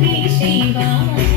你喜欢。